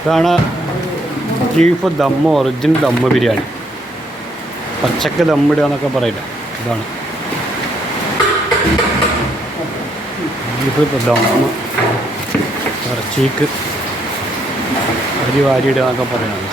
ഇതാണ് beef dum original dum biryani. പച്ചക്ക് ദമ്മിടുക എന്നൊക്കെ പറയില്ല? ഇതാണ്. ബീഫ് ദമ്മ് ഇറച്ചിക്ക് അരി വാരിയിടുക എന്നൊക്കെ പറയണത്.